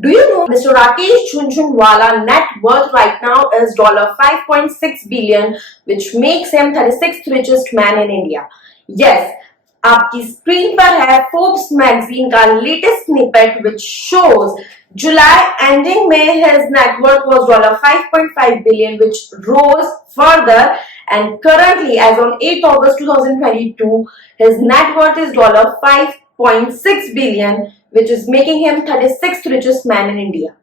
Do you know Mr. Rakesh Jhunjhunwala net worth right now is $5.6 billion, which makes him 36th richest man in India. Yes, आपकी screen पर है Forbes magazine का latest snippet which shows July ending May his net worth was $5.5 billion, which rose further, and currently as on 8th August 2022 his net worth is $5.6 billion, which is making him 36th richest man in India.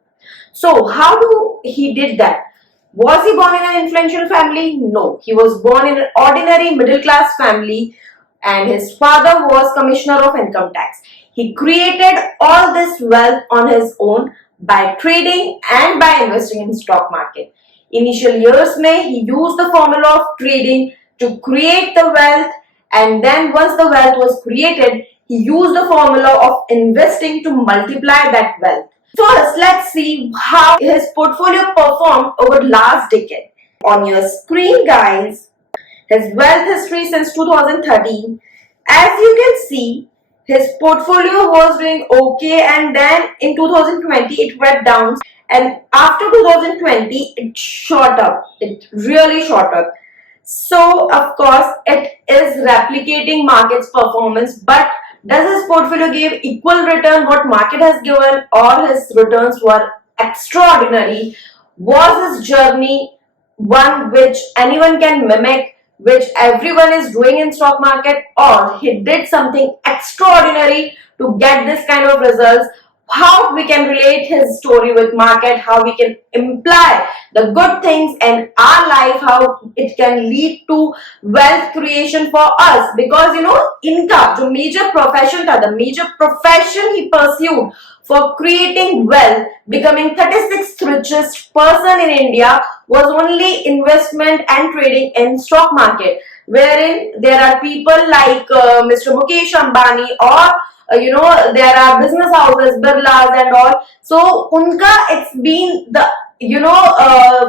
So how do he did that? Was he born in an influential family? No, he was born in an ordinary middle class family, and his father was commissioner of income tax. He created all this wealth on his own by trading and by investing in stock market. Initial years में he used the formula of trading to create the wealth, and then once the wealth was created, he used the formula of investing to multiply that wealth. First, let's see how his portfolio performed over last decade. On your screen, guys, his wealth history since 2013. As you can see, his portfolio was doing okay, and then in 2020 it went down, and after 2020 it shot up. It really shot up. So of course it is replicating market's performance, but does his portfolio give equal return what market has given, or his returns were extraordinary? Was his journey one which anyone can mimic, which everyone is doing in stock market, or he did something extraordinary to get this kind of results? How we can relate his story with market, how we can imply the good things in our life, how it can lead to wealth creation for us. Because इनका जो major profession था, the major profession he pursued for creating wealth, becoming 36th richest person in India, was only investment and trading in stock market, wherein there are people like Mr. Mukesh Ambani, or there are business houses, Birlas and all. So unka, it's been the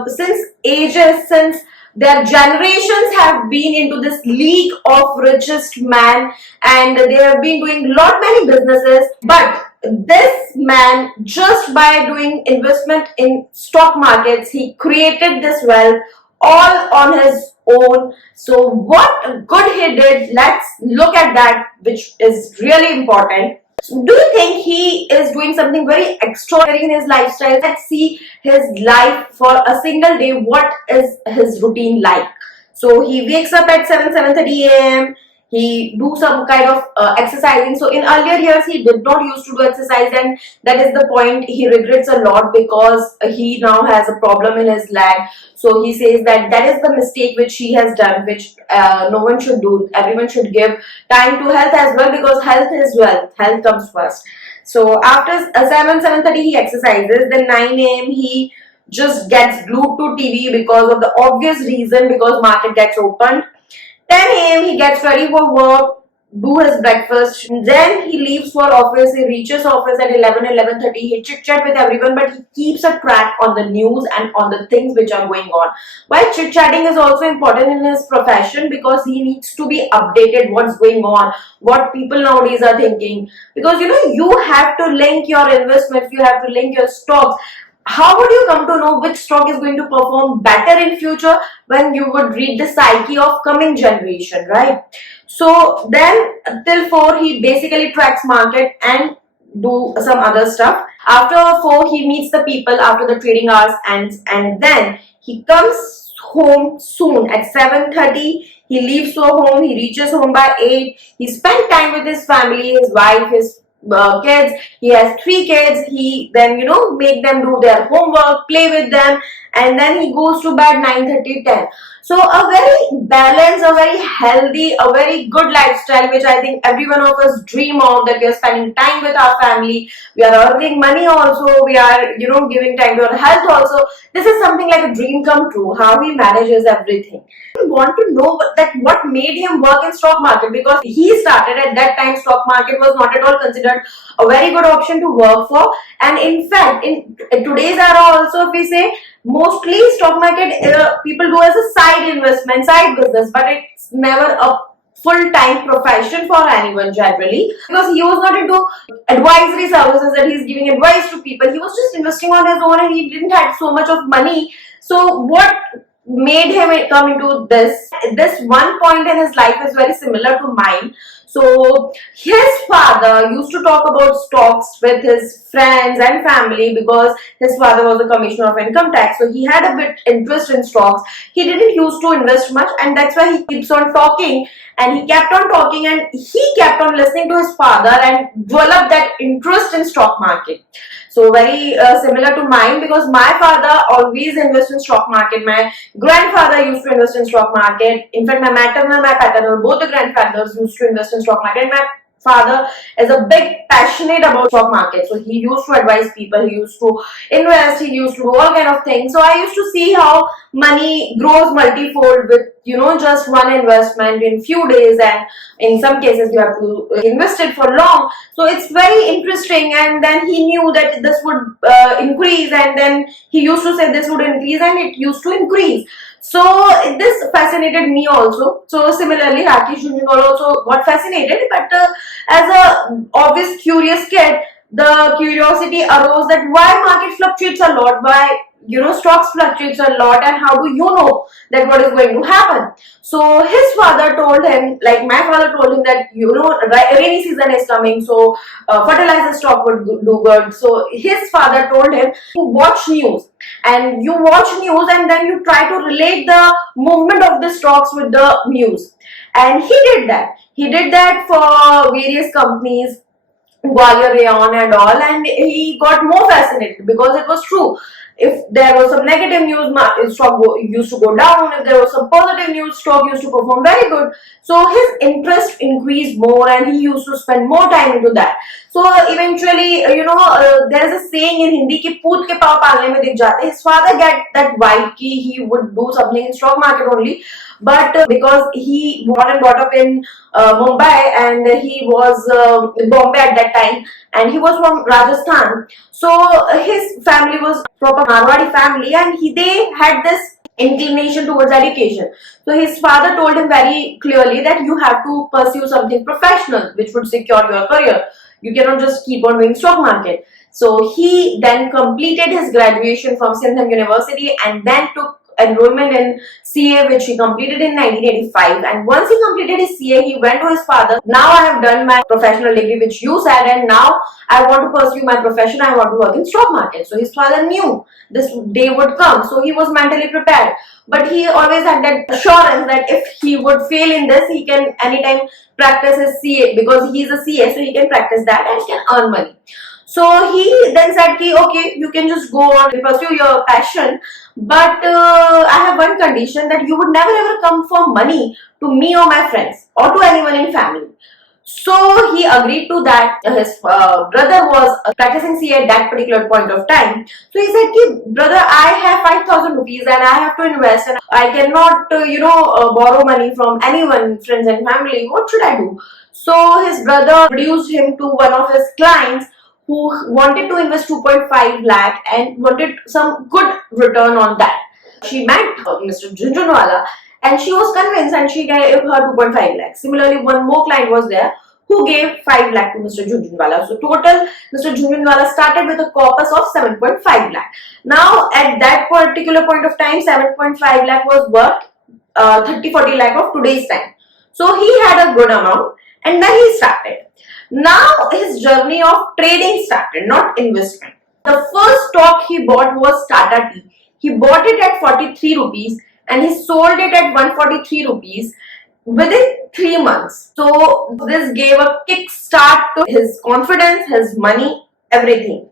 since ages, since their generations have been into this league of richest man, and they have been doing lot many businesses. But this man, just by doing investment in stock markets, he created this wealth all on his own. So what good he did, let's look at that, which is really important. So do you think he is doing something very extraordinary in his lifestyle? Let's see his life for a single day. What is his routine like? So he wakes up at 7:30 a.m. He do some kind of exercising. So in earlier years he did not used to do exercise, and that is the point he regrets a lot, because he now has a problem in his leg. So he says that that is the mistake which he has done, which no one should do. Everyone should give time to health as well, because health is wealth. Health comes first. So after 7:30 he exercises. Then 9 a.m. he just gets glued to TV because of the obvious reason, because market gets opened. 10 a.m. he gets ready for work, do his breakfast, then he leaves for office. He reaches office at 11:30. He chit chat with everyone, but he keeps a track on the news and on the things which are going on. While chit chatting is also important in his profession, because he needs to be updated what's going on, what people nowadays are thinking. Because you have to link your investments, you have to link your stocks. How would you come to know which stock is going to perform better in future, when you would read the psyche of coming generation, right? So then till 4 he basically tracks market and do some other stuff. After 4 he meets the people after the trading hours ends, and then he comes home soon at 7:30. He leaves for home, he reaches home by 8. He spends time with his family, his wife, his kids. He has 3 kids. He then make them do their homework, play with them, and then he goes to bed 9:30, 10. So a very balanced, a very healthy, a very good lifestyle, which I think every one of us dream of, that we are spending time with our family, we are earning money also, we are giving time to our health also. This is something like a dream come true, how he manages everything. I want to know that what made him work in stock market, because he started at that time stock market was not at all considered a very good option to work for. And in fact, in today's era also, if we say, mostly stock market people do as a side investment, side business, but it's never a full-time profession for anyone generally, because he was not into advisory services that he's giving advice to people. He was just investing on his own and he didn't have so much of money. So what made him come into this one point in his life is very similar to mine. So his father used to talk about stocks with his friends and family because his father was a commissioner of income tax, so he had a bit interest in stocks. He didn't used to invest much, and that's why he keeps on talking, and he kept on talking, and he kept on listening to his father and developed that interest in stock market. So very similar to mine, because my father always invests in stock market. My grandfather used to invest in stock market. In fact, my maternal, my paternal, both the grandfathers used to invest in stock market. And my father is a big passionate about stock market. So he used to advise people, he used to invest, he used to do all kind of things. So I used to see how money grows multifold with, just one investment in few days, and in some cases you have to invest it for long. So it's very interesting. And then he knew that this would increase, and then he used to say this would increase, and it used to increase. So this fascinated me also. So similarly, Rakesh Jhunjhunwala also got fascinated, but as a obvious curious kid, the curiosity arose that why market fluctuates a lot, why stocks fluctuates a lot, and how do you know that what is going to happen. So his father told him, like my father told him, that rainy season is coming, so fertilizer stock would do good. So his father told him to watch news, and you watch news and then you try to relate the movement of the stocks with the news. And he did that for various companies, Gwalior Rayon and all, and he got more fascinated because it was true. If there was some negative news, stock used to go down. If there was some positive news, stock used to perform very good. So his interest increased more, and he used to spend more time into that. So eventually, there is a saying in Hindi कि पूत के पाँव पालने में दिख जाते. His father get that vibe कि he would do something in stock market only, but because he born and brought up in Mumbai, and he was Bombay at that time, and he was from Rajasthan. So his family was proper Marwadi family, and they had this inclination towards education. So his father told him very clearly that you have to pursue something professional which would secure your career. You cannot just keep on doing stock market. So he then completed his graduation from Sindham University, and then took enrollment in CA, which he completed in 1985. And once he completed his CA, he went to his father. Now I have done my professional degree, which you said, and now I want to pursue my profession. I want to work in stock market. So his father knew this day would come, so he was mentally prepared. But he always had that assurance that if he would fail in this, he can anytime practice his CA, because he is a CA, so he can practice that and can earn money. So he then said, okay, you can just go on and pursue your passion, but I have one condition, that you would never ever come for money to me or my friends or to anyone in family. So he agreed to that. His brother was practicing CA at that particular point of time. So he said, brother, I have 5,000 rupees and I have to invest, and I cannot, borrow money from anyone, friends and family. What should I do? So his brother introduced him to one of his clients who wanted to invest 2.5 lakh and wanted some good return on that. She met Mr. Jhunjhunwala, and she was convinced, and she gave her 2.5 lakh. Similarly, one more client was there who gave 5 lakh to Mr. Jhunjhunwala. So total, Mr. Jhunjhunwala started with a corpus of 7.5 lakh. Now at that particular point of time, 7.5 lakh was worth 30-40 lakh of today's time. So he had a good amount, and then he started. Now his journey of trading started, not investment. The first stock he bought was Tata Tea. He bought it at 43 rupees and he sold it at 143 rupees within 3 months. So this gave a kick start to his confidence, his money, everything.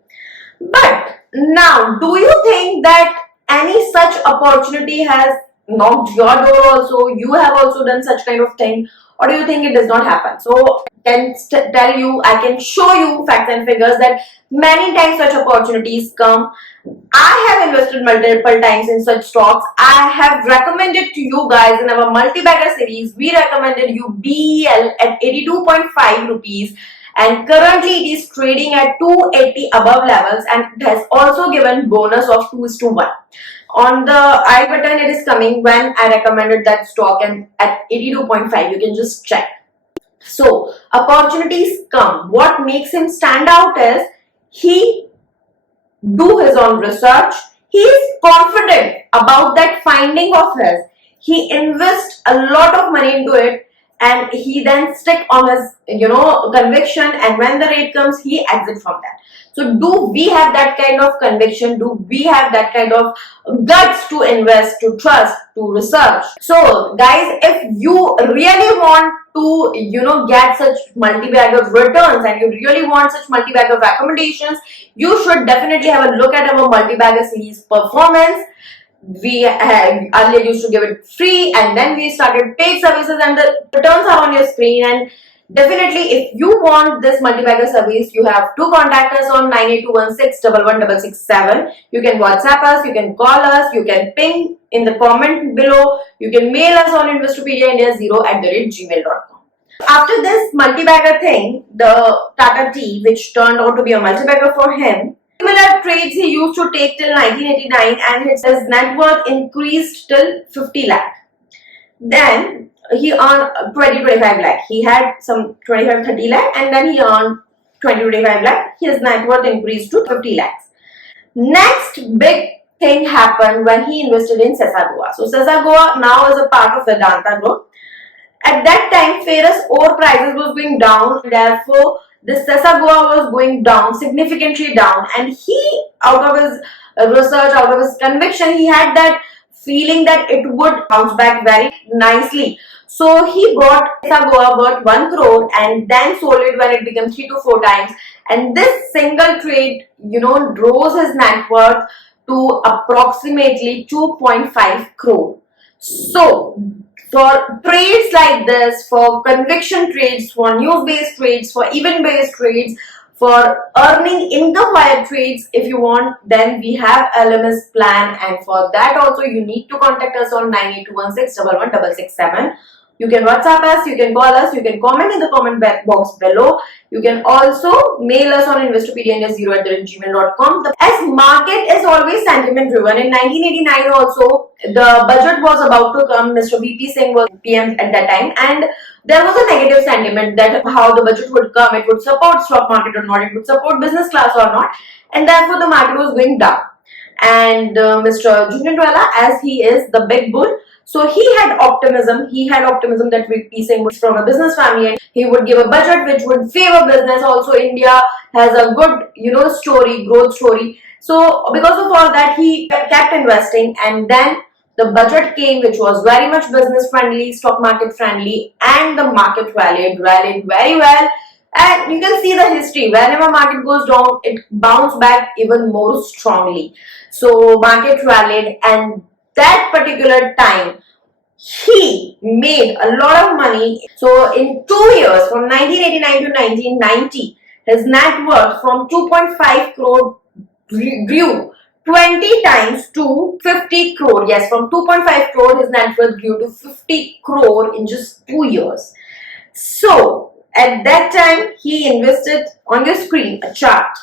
But now, do you think that any such opportunity has knocked your door also? You have also done such kind of thing, or do you think it does not happen? So I can tell you, I can show you facts and figures that many times such opportunities come. I have invested multiple times in such stocks. I have recommended to you guys in our multi-bagger series. We recommended you BEL at 82.5 rupees, and currently it is trading at 280 above levels, and it has also given bonus of 2:1. On the I button it is coming when I recommended that stock, and at 82.5 you can just check. So opportunities come. What makes him stand out is he do his own research. He is confident about that finding of his. He invests a lot of money into it, and he then stick on his conviction, and when the rate comes he exits from that. So do we have that kind of conviction? Do we have that kind of guts to invest, to trust, to research? So guys, if you really want to get such multi-bag of returns, and you really want such multi-bag of recommendations, you should definitely have a look at our multi-bagger series performance. We earlier used to give it free, and then we started paid services, and the returns are on your screen. And definitely, if you want this multi-bagger service, you have to contact us on 9821611667. You can WhatsApp us, you can call us, you can ping in the comment below, you can mail us on investopedia.india0@gmail.com. After this multi-bagger thing, the Tata Tea, which turned out to be a multi-bagger for him, similar trades he used to take till 1989, and his net worth increased till 50 lakh. Then he earned 20-25 lakh. He had some 25-30 lakh, and then he earned 20-25 lakh. His net worth increased to 50 lakhs. Next big thing happened when he invested in Sesa. So Sesa now is a part of Vedanta Group. At that time, ferrous ore prices was going down, therefore this Sesa was going down, significantly down, and he, out of his research, out of his conviction, he had that feeling that it would bounce back very nicely. So he bought Sesa worth 1 crore and then sold it when it became 3 to 4 times. And this single trade, rose his net worth to approximately 2.5 crore. So for trades like this, for conviction trades, for news-based trades, for event-based trades, for earning income via trades, if you want, then we have LMS plan, and for that also you need to contact us on 9821611667. You can WhatsApp us, you can call us, you can comment in the comment box below. You can also mail us on investopedia.0@gmail.com. As market is always sentiment driven, in 1989 also the budget was about to come. Mr. VP Singh was PM at that time, and there was a negative sentiment that how the budget would come, it would support stock market or not, it would support business class or not, and therefore the market was going down. And Mr. Jhunjhunwala, as he is the big bull, so he had optimism. He had optimism that VP Singh was from a business family, and he would give a budget which would favor business. Also, India has a good, story, growth story. So because of all that, he kept investing, and then the budget came, which was very much business friendly, stock market friendly, and the market rallied very well. And you can see the history. Whenever market goes down, it bounced back even more strongly. So market rallied, and that particular time he made a lot of money. So in 2 years, from 1989 to 1990, his net worth from 2.5 crore grew 20 times to 50 crore. Yes, from 2.5 crore his net worth grew to 50 crore in just 2 years. So at that time he invested, on your screen, a chart.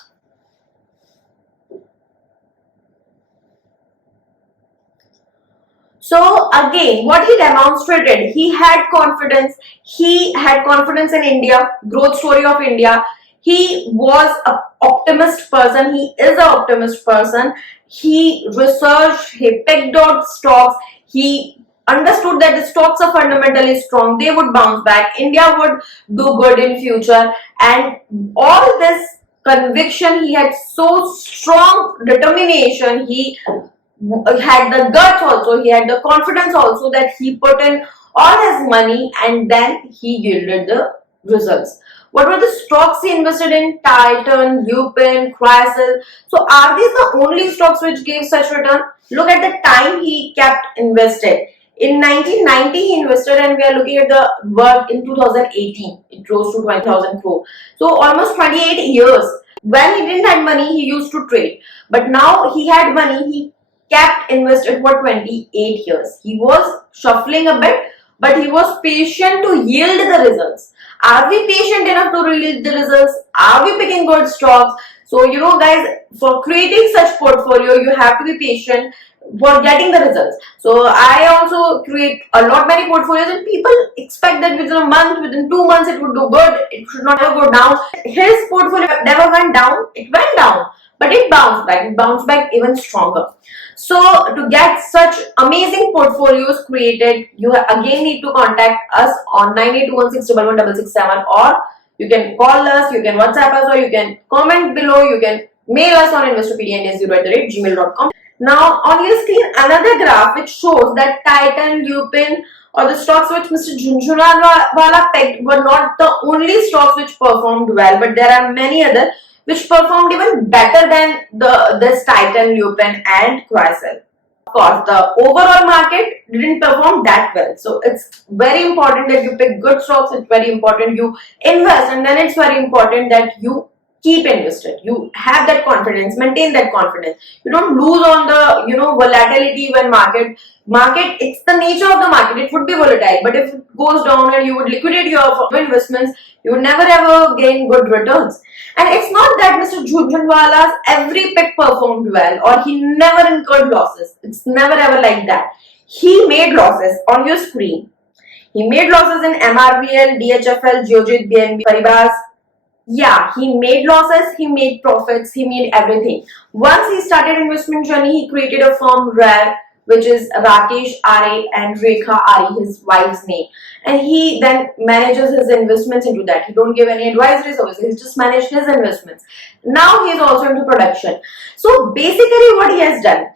So again, what he demonstrated, he had confidence in India, growth story of India. He was an optimist person. He is an optimist person. He researched, he picked out stocks. He understood that the stocks are fundamentally strong. They would bounce back. India would do good in future. And all this conviction, he had so strong determination. He had the guts also, he had the confidence also, that he put in all his money, and then he yielded the results. What were the stocks he invested in? Titan, Lupin, Crisil. So are these the only stocks which gave such return? Look at the time he kept invested. In 1990 he invested, and we are looking at the work in 2018. It rose to 20,000 crore. So almost 28 years. When he didn't have money, he used to trade. But now he had money, he kept invested for 28 years. He was shuffling a bit, but he was patient to yield the results. Are we patient enough to yield the results? Are we picking good stocks? So, guys, for creating such portfolio, you have to be patient. for getting the results. So I also create a lot many portfolios, and people expect that within a month, within 2 months, it would do good. It should not ever go down. His portfolio never went down. It went down, but it bounced back. It bounced back even stronger. So to get such amazing portfolios created, you again need to contact us on 9821611667, or you can call us, you can WhatsApp us, or you can comment below. You can mail us on investopedia@gmail.com. Now on your screen, another graph which shows that Titan, Lupin, or the stocks which Mr. Jhunjhunwala picked were not the only stocks which performed well, but there are many other which performed even better than this Titan, Lupin, and Croissant. Of course, the overall market didn't perform that well. So it's very important that you pick good stocks. It's very important you invest, and then it's very important that you keep invested. You have that confidence, maintain that confidence. You don't lose on the volatility when market. It's the nature of the market. It would be volatile, but if it goes down and you would liquidate your investments, you would never ever gain good returns. And it's not that Mr. Jhunjhunwala's every pick performed well or he never incurred losses. It's never ever like that. He made losses on your screen. He made losses in MRVL, DHFL, Geojit, BNB, Paribas. Yeah, he made losses, he made profits, he made everything. Once he started investment journey, he created a firm RARE, which is Rakesh R.A. and Rekha R.E., his wife's name. And he then manages his investments into that. He don't give any advisory services, he just manages his investments. Now he is also into production. So basically what he has done,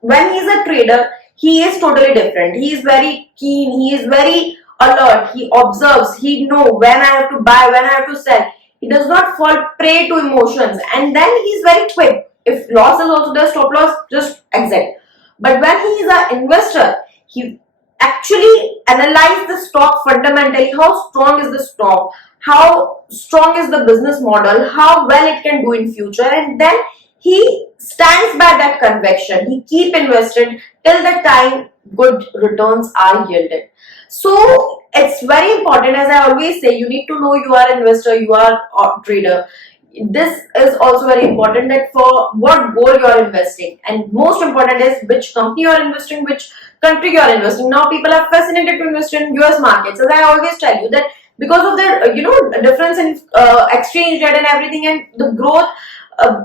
when he is a trader, he is totally different. He is very keen, he is very alert, he observes, he knows when I have to buy, when I have to sell. He does not fall prey to emotions, and then he is very quick. If loss is also there, stop loss, just exit. But when he is an investor, he actually analyzes the stock fundamentally. How strong is the stock? How strong is the business model? How well it can do in future? And then he stands by that conviction. He keep invested till the time good returns are yielded. So it's very important, as I always say, you need to know you are an investor, you are a trader. This is also very important, that for what goal you are investing, and most important is which company you are investing, which country you are investing. Now people are fascinated to invest in US markets, as I always tell you, that because of the difference in exchange rate and everything, and the growth.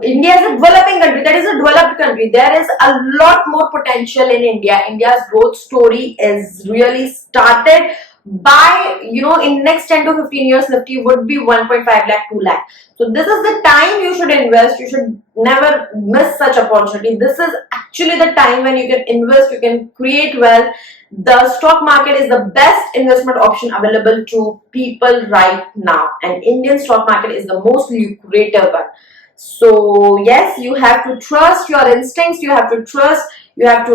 India is a developing country, that is a developed country. There is a lot more potential in India. India's growth story is really started by, in next 10 to 15 years, Nifty would be 1.5 lakh, 2 lakh. So this is the time you should invest. You should never miss such opportunity. This is actually the time when you can invest, you can create wealth. The stock market is the best investment option available to people right now. And Indian stock market is the most lucrative one. So yes, you have to trust your instincts, you have to research, you have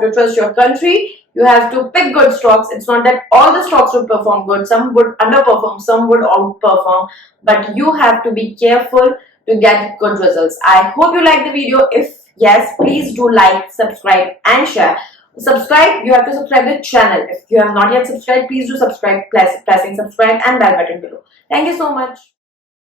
to trust your country, you have to pick good stocks. It's not that all the stocks would perform good, some would underperform, some would outperform, but you have to be careful to get good results. I hope you like the video. If yes, please do like, subscribe and share. Subscribe, you have to subscribe to the channel. If you have not yet subscribed, please do subscribe, pressing subscribe and bell button below. Thank you so much.